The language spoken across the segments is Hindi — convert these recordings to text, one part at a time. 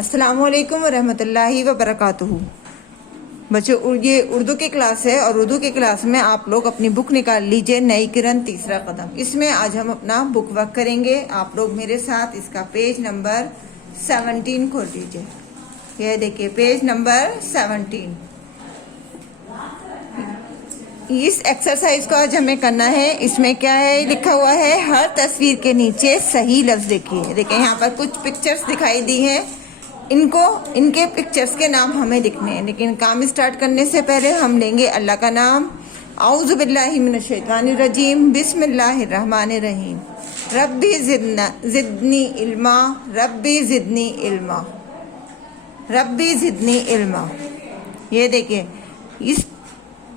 अस्सलामुअलैकुम वरहमतुल्लाहि वबरकातुहू। बच्चों, ये उर्दू की क्लास है और उर्दू की क्लास में आप लोग अपनी बुक निकाल लीजिए, नई किरण तीसरा कदम। इसमें आज हम अपना बुक वर्क करेंगे। आप लोग मेरे साथ इसका पेज नंबर 17 खोल लीजिए। यह देखिए पेज नंबर 17। इस एक्सरसाइज को आज हमें करना है। इसमें क्या है लिखा हुआ है, हर तस्वीर के नीचे सही लफ्ज लिखिए। देखिए यहाँ पर कुछ पिक्चर्स दिखाई दी हैं, इनके पिक्चर्स के नाम हमें लिखने हैं। लेकिन काम स्टार्ट करने से पहले हम लेंगे अल्लाह का नाम। औज़ु बिल्लाहि मिनश शैतानिर रजीम, बिस्मिल्लाहिर रहमानिर रहीम। रब्बी ज़िदनी इल्मा, रब्बी ज़िदनी इल्मा, रब्बी ज़िदनी इल्मा। ये देखिए इस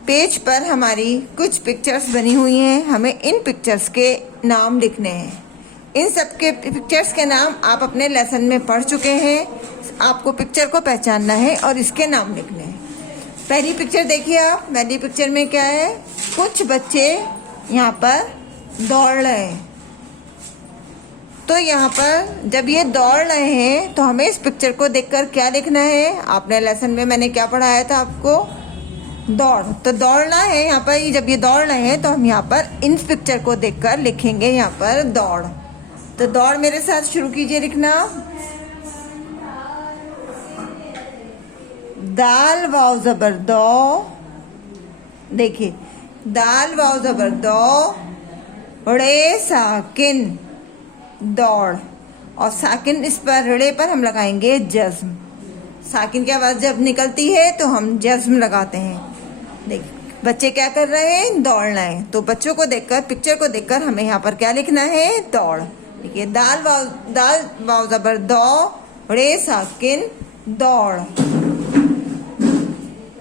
पेज पर हमारी कुछ पिक्चर्स बनी हुई हैं। हमें इन पिक्चर्स के नाम लिखने हैं। इन सब के पिक्चर्स के नाम आप अपने लेसन में पढ़ चुके हैं। आपको पिक्चर को पहचानना है और इसके नाम लिखने हैं। पहली पिक्चर देखिए आप। पहली पिक्चर में क्या है, कुछ बच्चे यहाँ पर दौड़ रहे हैं। तो यहाँ पर जब ये दौड़ रहे हैं तो हमें इस पिक्चर को देखकर क्या लिखना है। आपने लेसन में मैंने क्या पढ़ाया था आपको, दौड़। तो दौड़ना है यहाँ पर। जब ये दौड़ रहे हैं तो हम यहाँ पर इन पिक्चर को देखकर लिखेंगे यहाँ पर दौड़। तो दौड़ मेरे साथ शुरू कीजिए लिखना। दाल वाव जबर दौ। देखिए दाल वाव जबर दौ, रे साकिन दौड़। और साकिन इस पर रे पर हम लगाएंगे जज्म। साकिन की आवाज जब निकलती है तो हम जज्म लगाते हैं। देखिए बच्चे क्या कर रहे हैं, दौड़ रहे हैं। तो बच्चों को देखकर, पिक्चर को देखकर हमें यहाँ पर क्या लिखना है, दौड़। देखिए दाल वाव जबर दौ, रे साकिन दौड़।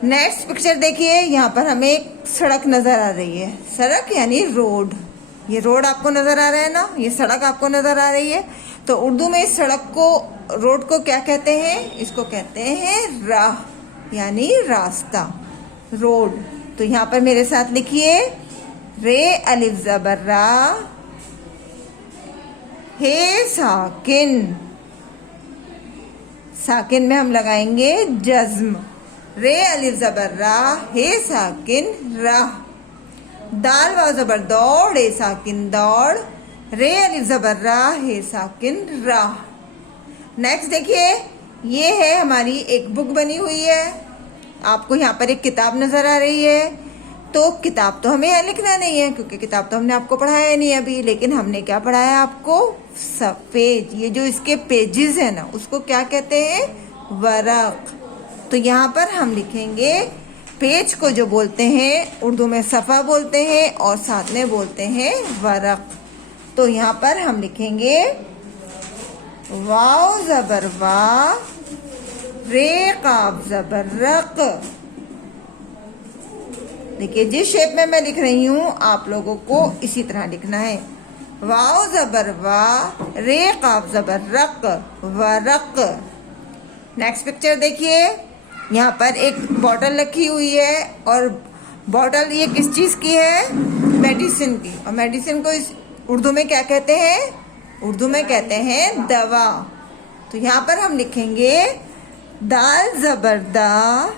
नेक्स्ट पिक्चर देखिए, यहाँ पर हमें एक सड़क नजर आ रही है। सड़क यानी रोड। ये रोड आपको नजर आ रहा है ना, ये सड़क आपको नजर आ रही है। तो उर्दू में इस सड़क को, रोड को क्या कहते हैं, इसको कहते हैं राह यानी रास्ता, रोड। तो यहाँ पर मेरे साथ लिखिए, रे अलिफ जबर रा, हे साकिन। साकिन में हम लगाएंगे जज्म। रे अलिफ जबर रा, हे साकिन राह। दाल वाव जबर दौड़, रे साकिन दौड़, रे अलिफ जबर रा, हे साकिन राह। नेक्स्ट देखिए, ये है हमारी एक बुक बनी हुई है। आपको यहाँ पर एक किताब नजर आ रही है। तो किताब तो हमें यहाँ लिखना नहीं है क्योंकि किताब तो हमने आपको पढ़ाया नहीं अभी। लेकिन हमने क्या पढ़ाया आपको, पेज। ये जो इसके पेजेस है ना, उसको क्या कहते हैं, वरक। तो यहाँ पर हम लिखेंगे, पेज को जो बोलते हैं उर्दू में सफ़ा बोलते हैं और साथ में बोलते हैं वरक। तो यहाँ पर हम लिखेंगे वाव जबर वा, रे काफ जबर रक। देखिए जिस शेप में मैं लिख रही हूँ आप लोगों को इसी तरह लिखना है। वाव जबर वा, रे काफ जबर रक, वरक। नेक्स्ट पिक्चर देखिए, यहाँ पर एक बॉटल रखी हुई है और बॉटल ये किस चीज़ की है, मेडिसिन की। और मेडिसिन को इस उर्दू में क्या कहते हैं, उर्दू में कहते हैं दवा। तो यहाँ पर हम लिखेंगे दाल जबर दा,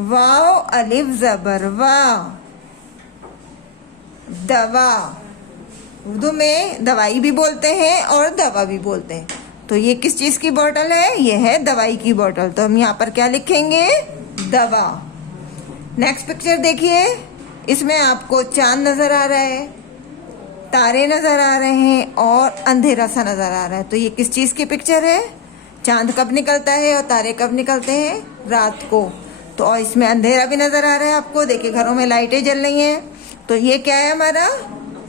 वाव अलिफ जबर वा, दवा। उर्दू में दवाई भी बोलते हैं और दवा भी बोलते हैं। तो ये किस चीज़ की बोतल है, ये है दवाई की बोतल। तो हम यहाँ पर क्या लिखेंगे, दवा। नेक्स्ट पिक्चर देखिए, इसमें आपको चांद नज़र आ रहा है, तारे नज़र आ रहे हैं और अंधेरा सा नज़र आ रहा है। तो ये किस चीज़ की पिक्चर है, चांद कब निकलता है और तारे कब निकलते हैं, रात को। तो और इसमें अंधेरा भी नज़र आ रहा है आपको। देखिए घरों में लाइटें जल रही हैं। तो ये क्या है हमारा,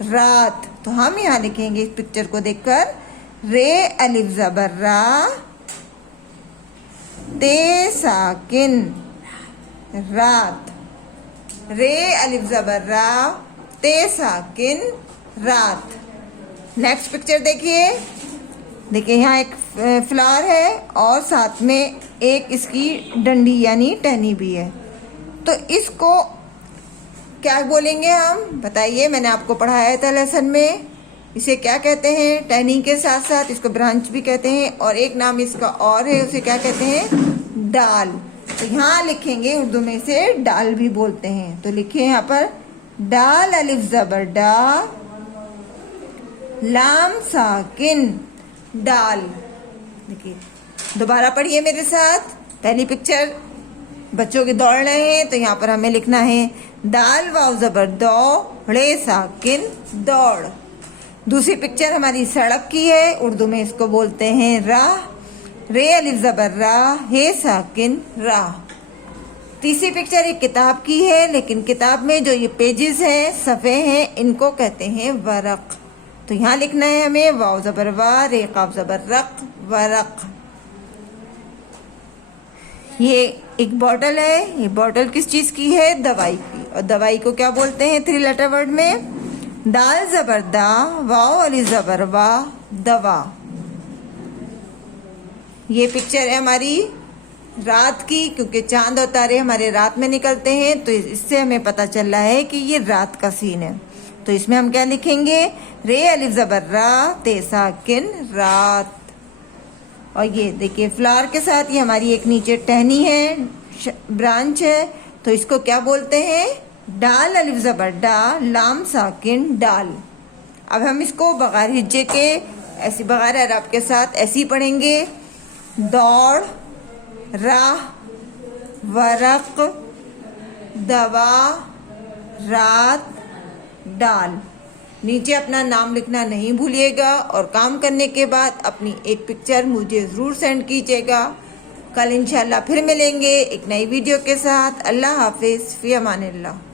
रात। तो हम यहाँ लिखेंगे इस पिक्चर को देखकर, रे अलिफ जबर रा, ते साकिन रात। रे अलिफ जबर रा, ते साकिन रात। नेक्स्ट पिक्चर देखिए। देखिए यहाँ एक फ्लावर है और साथ में एक इसकी डंडी यानी टहनी भी है। तो इसको क्या बोलेंगे हम, बताइए। मैंने आपको पढ़ाया था लेसन में, इसे क्या कहते हैं? टहनी के साथ साथ इसको ब्रांच भी कहते हैं, और एक नाम इसका और है, उसे क्या कहते हैं? डाल। तो यहाँ लिखेंगे उर्दू में इसे डाल भी बोलते हैं। तो लिखिए यहाँ पर डाल अलिफ ज़बर डा, लाम साकिन डाल। देखिए दोबारा पढ़िए मेरे साथ। पहली पिक्चर बच्चों के दौड़ रहे हैं, तो यहाँ पर हमें लिखना है दाल वाव ज़बर दौ, रे साकिन दौड़। दूसरी पिक्चर हमारी सड़क की है, उर्दू में इसको बोलते हैं राह, रे अलिफ ज़बर रा, हे साकिन राह। तीसरी पिक्चर एक किताब की है, लेकिन किताब में जो ये पेजेस हैं, सफ़े हैं, इनको कहते हैं वरक। तो यहाँ लिखना है हमें वाव ज़बर वा, रे काफ ज़बर रक, वरक। ये एक बॉटल है, ये बॉटल किस चीज़ की है? दवाई की। और दवाई को क्या बोलते हैं 3 लेटर वर्ड में? दाल ज़बर दा, वाव अलिफ ज़बर वा, दवा। ये पिक्चर है हमारी रात की, क्योंकि चांद और तारे हमारे रात में निकलते हैं, तो इससे हमें पता चल रहा है कि ये रात का सीन है। तो इसमें हम क्या लिखेंगे? रे अलिफ ज़बर रा, ते साकिन रात। और ये देखिए फ्लावर के साथ ये हमारी एक नीचे टहनी है, ब्रांच है, तो इसको क्या बोलते हैं? डाल अलिफ ज़बर डा, लाम साकिन डाल। अब हम इसको बगैर हिज्जे के ऐसे बगैर अरब के साथ ऐसे ही पढ़ेंगे। दौड़, राह, वरक, दवा, रात, डाल। नीचे अपना नाम लिखना नहीं भूलिएगा, और काम करने के बाद अपनी एक पिक्चर मुझे ज़रूर सेंड कीजिएगा। कल इंशाल्लाह फिर मिलेंगे एक नई वीडियो के साथ। अल्लाह हाफिज़, फ़ी अमानिल्लाह।